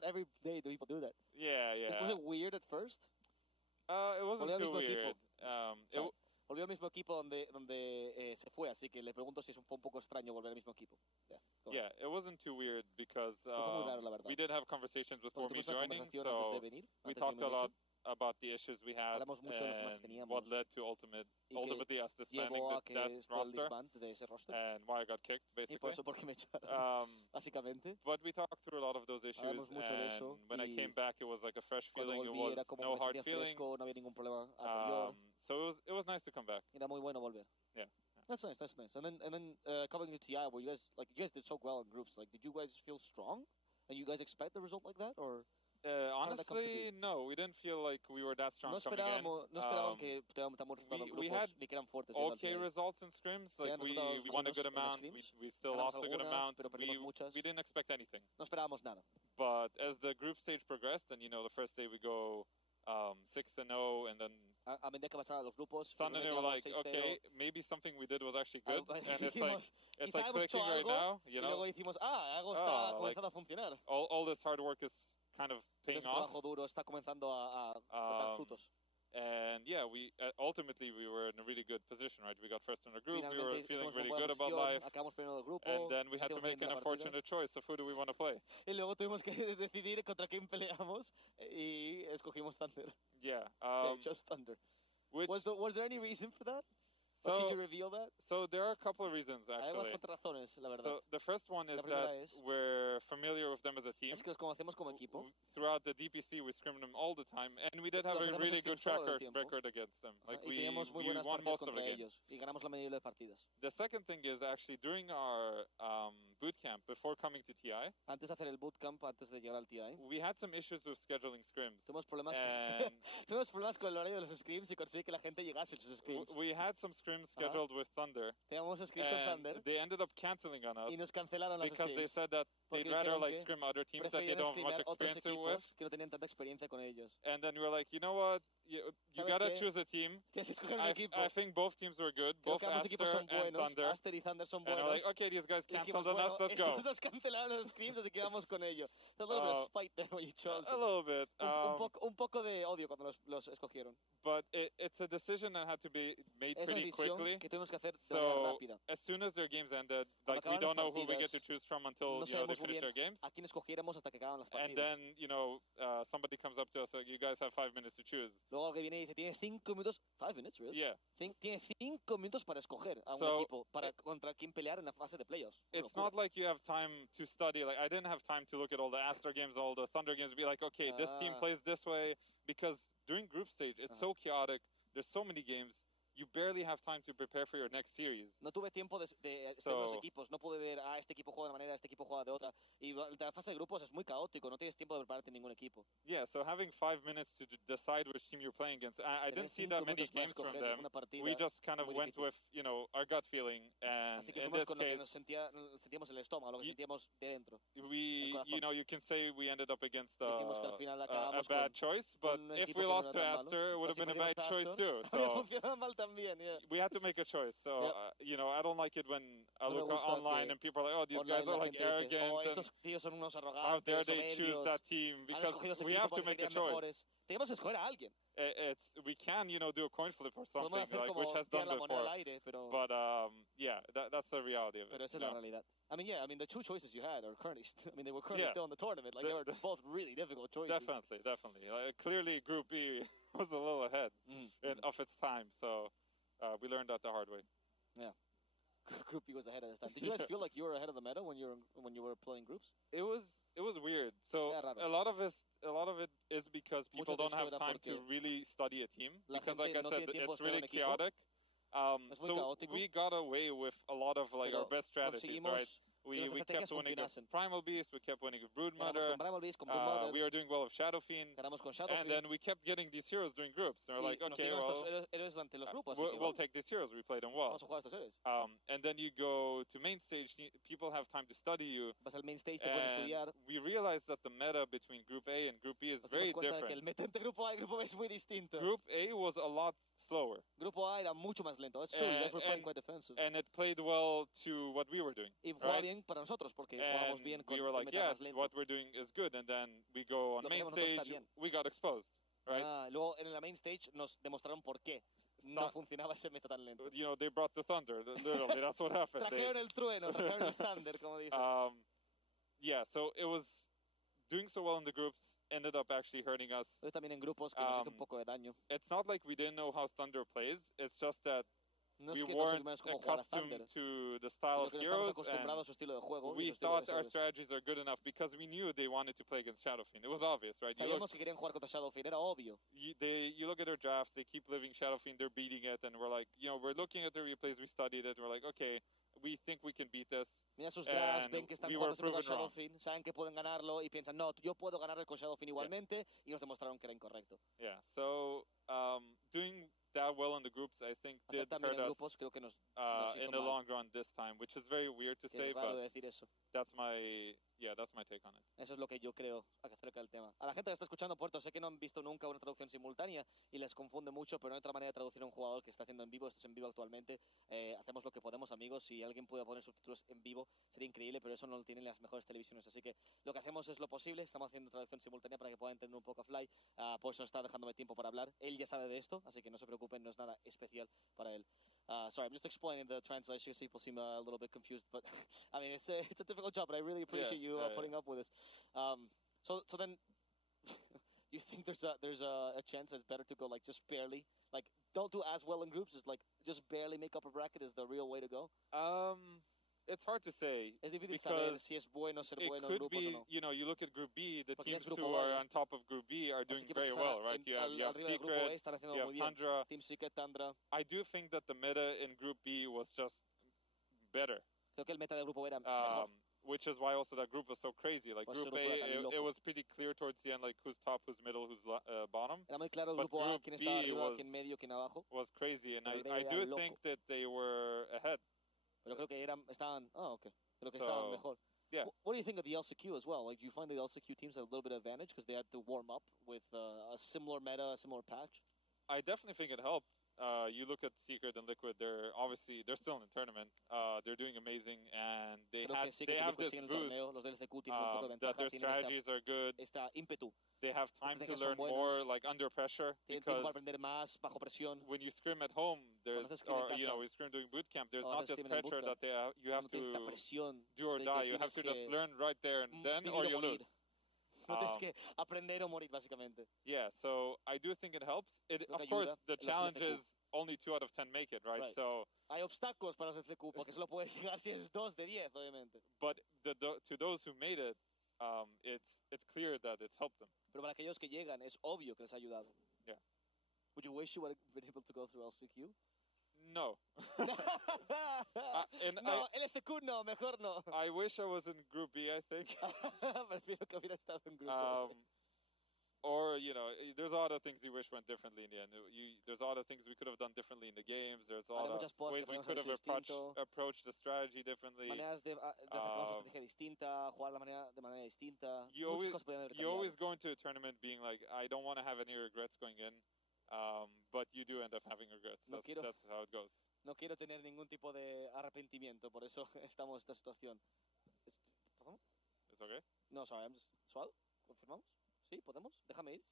not every day do people do that. Yeah, yeah. Was it weird at first? It wasn't too weird. Volvió al mismo equipo donde se fue, así que le pregunto si fue un poco extraño volver al mismo equipo. Yeah, it wasn't too weird because raro, we did have conversations before me joining, so we talked a lot about the issues we had and what led to ultimately us disbanding that roster and why I got kicked, basically. But we talked through a lot of those issues, and when I came back, it was like a fresh feeling. It was no hard feelings. So it was nice to come back. Era muy bueno volver. Yeah. That's nice. That's nice. And then coming to TI, where you guys did so well in groups. Like, did you guys feel strong? And you guys expect a result like that, or? Honestly, no, we didn't feel like we were that strong coming in. We had okay results in scrims. Like we won a good amount. We still lost a good amount. We didn't expect anything. No esperábamos nada. But as the group stage progressed, and the first day we go 6-0, and then a medida que pasaban los grupos, suddenly we were like, okay, maybe something we did was actually good, and it's like clicking right now. Y luego decimos, algo está comenzando a funcionar. All this hard work is kind of paying off. Trabajo duro está comenzando a dar frutos. And yeah, ultimately we were in a really good position, right? We got first in the group. We were feeling really good about life. And then we had to make an unfortunate choice of who do we want to play. Y luego tuvimos que decidir contra quién peleamos y escogimos Thunder. Yeah. Just Thunder. Was there any reason for that? So, could you reveal that? So there are a couple of reasons, actually. Razones, la verdad. So the first one is that we're familiar with them as a team. Es que los conocemos como equipo. Throughout the DPC, we scrimmed them all the time, and we did have a really good track record against them. Like we won most of the games. Y ganamos la mayoría de partidas. The second thing is actually during our boot camp before coming to TI. Antes de hacer el boot camp, antes de llegar al TI. We had some issues with scheduling scrims. Tuvimos problemas con el horario de los scrims y conseguir que la gente llegase a sus scrims. We had some scrims scheduled with Thunder. Thunder. They ended up canceling on us because they said that they'd rather scrim other teams that they don't have much experience with. Que no tenían tanta experiencia con ellos. And then we were like, you know what? You gotta choose a team. I think both teams were good. Both Aster and Thunder. Aster y Thunder son buenos. And we're like, okay, these guys canceled on us. Let's go. Estos nos cancelaron los scrims, así que vamos con ellos. A little bit of spite there when you chose. A little bit. Un poco de odio cuando los escogieron. But it's a decision that had to be made pretty quickly. Que tuvimos que hacer so as soon as their games ended, like we don't know who we get to choose from until they finish their games. A quién escogiéramos hasta que acaban las partidas. And then somebody comes up to us like, you guys have 5 minutes to choose. Luego que viene y dice, tienes 5 minutos. 5 minutes, really? Yeah. Tienes 5 minutos para escoger a un equipo contra quién pelear en la fase de playoffs. It's not like you have time to study. Like I didn't have time to look at all the Aster games, all the Thunder games, and be like, okay, this team plays this way, because during group stage, it's so chaotic. There's so many games. You barely have time to prepare for your next series. No tuve tiempo de estar en los equipos. No pude ver, este equipo juega de una manera, este equipo juega de otra. Y la fase de grupos es muy caótico. No tienes tiempo de prepararte en ningún equipo. Yeah, so having 5 minutes to decide which team you're playing against. I didn't see that many games from them. We just kind of went with, our gut feeling. And así que in this con lo que case, sentíamos en el estómago, lo que sentíamos de dentro. You can say we ended up against a bad choice, but if we lost to Aster, it would have been a bad choice too. So we had to make a choice. So, I don't like it when I look online and people are like, oh, these guys are like arrogant. How dare they choose that team? Because we have to make a choice. Tenemos que escoger a alguien. We can, do a coin flip or something, which has done before. But, that's the reality of it. Pero esa es la realidad. I mean, the two choices you had are currently, they were currently still in the tournament. Like, they were both really difficult choices. Definitely. Clearly, Group B was a little ahead of its time. So, we learned that the hard way. Yeah. Group B was ahead of this time. Did you guys feel like you were ahead of the meta when you were playing groups? It was weird. So a lot of it is because people don't have time to really study a team. Because like I said, it's really chaotic. So we got away with a lot of our best strategies, right? We kept winning with Primal Beast, we kept winning with Broodmother, we were doing well with Shadow Fiend, and then we kept getting these heroes during groups. And we're like, okay, we'll take these heroes, we played them well. And then you go to main stage, people have time to study you, and we realized that the meta between Group A and Group B is very different. Group A was a lot slower. Grupo A era mucho más lento. That's true. You guys were playing quite defensive. And it played well to what we were doing. Y jugaba bien para nosotros porque jugábamos bien con we were like, yeah, what we're doing is good. And then we go on main stage, we got exposed, right? Luego en la main stage nos demostraron por qué no funcionaba ese meta tan lento. You know, they brought the thunder. Literally, that's what happened. Trajeron el trueno, trajeron el thunder, como dije. Yeah, so it was doing so well in the groups ended up actually hurting us. También en grupos que nos hizo un poco de daño. It's not like we didn't know how Thunder plays. It's just that we weren't accustomed to the style of heroes, and we thought our strategies are good enough because we knew they wanted to play against Shadowfiend. It was obvious, right? Sabíamos que querían jugar contra Shadowfiend, era obvio. You look at their drafts, they keep living Shadowfiend, they're beating it, and we're like, you know, we're looking at the replays, we studied it, and we're like, okay, we think we can beat this. Mira sus drafts, ven que están jugando contra Shadowfiend, saben que pueden ganarlo y piensan, no, yo puedo ganarle con Shadowfiend igualmente, y nos demostraron que era incorrecto. Yeah, so doing that well in the groups, I think, did hurt us in the long run this time, which is very weird to say, but that's my take on it. Eso es lo que yo creo acerca del tema. A la gente que está escuchando Puerto, sé que no han visto nunca una traducción simultánea y les confunde mucho, pero no hay otra manera de traducir a un jugador que está haciendo en vivo. Esto es en vivo actualmente. Hacemos lo que podemos, amigos. Si alguien puede poner subtítulos en vivo, sería increíble, pero eso no lo tienen las mejores televisiones. Así que lo que hacemos es lo posible. Estamos haciendo traducción simultánea para que puedan entender un poco a Fly. Por eso está dejándome tiempo para hablar. Él ya sabe de esto, así que no se preocupen, no es nada especial para él. Sorry, I'm just explaining the translation so people seem a little bit confused, but I mean, it's a difficult job, but I really appreciate you putting up with this. So then, you think there's a chance that it's better to go like just barely, like don't do as well in groups, just like just barely make up a bracket is the real way to go? It's hard to say. Es difícil saber si es bueno ser bueno en grupos o no. You know, you look at Group B, the teams who are on top of Group B are doing very well, right? You have Secret, you have Thunder. Team Secret, Thunder. I do think that the meta in Group B was just better. Creo que el meta del grupo era mejor. Which is why also that group was so crazy. Like Group A, it was pretty clear towards the end, like who's top, who's middle, who's bottom. Era muy claro el grupo A, quién estaba arriba, quién medio, quién abajo. Was crazy, and I do think that they were ahead. Pero creo que estaban, okay. Creo que estaban mejor. Yeah. What do you think of the LCQ as well? Like, do you find the LCQ teams have a little bit of advantage because they had to warm up with a similar meta, a similar patch? I definitely think it helped. You look at Secret and Liquid; they're still in the tournament. They're doing amazing, and they have this boost that their strategies are good. They have time to learn more, like under pressure, because when you scrim at home, when you scrim doing boot camp, there's not this pressure that you have to do or die. You have to just learn right there and then, or you lose. No tienes que aprender o morir, básicamente. Yeah, so I do think it helps. Of course, the challenge is only 2 out of 10 make it, right? So hay obstáculos para los LCQ, porque solo puedes llegar si es 2 de 10, obviamente. But to those who made it, it's clear that it's helped them. Pero para aquellos que llegan, es obvio que les ha ayudado. Yeah. Would you wish you would have been able to go through LCQ? No. No, LCQ no, mejor no. I wish I was in Group B, I think. Prefiero que hubiera estado en Grupo B. Or, there's a lot of things you wish went differently in the end. There's a lot of things we could have done differently in the games. There's a lot of ways we could have approached the strategy differently. Maneras de hacer una estrategia distinta, jugar de manera distinta. You always go into a tournament being like, I don't want to have any regrets going in. But you do end up having regrets. That's how it goes. No quiero tener ningún tipo de arrepentimiento, por eso estamos en esta situación. ¿Podemos? It's okay? No, sorry, ¿Suave? ¿Confirmamos? Sí, podemos. Déjame ir.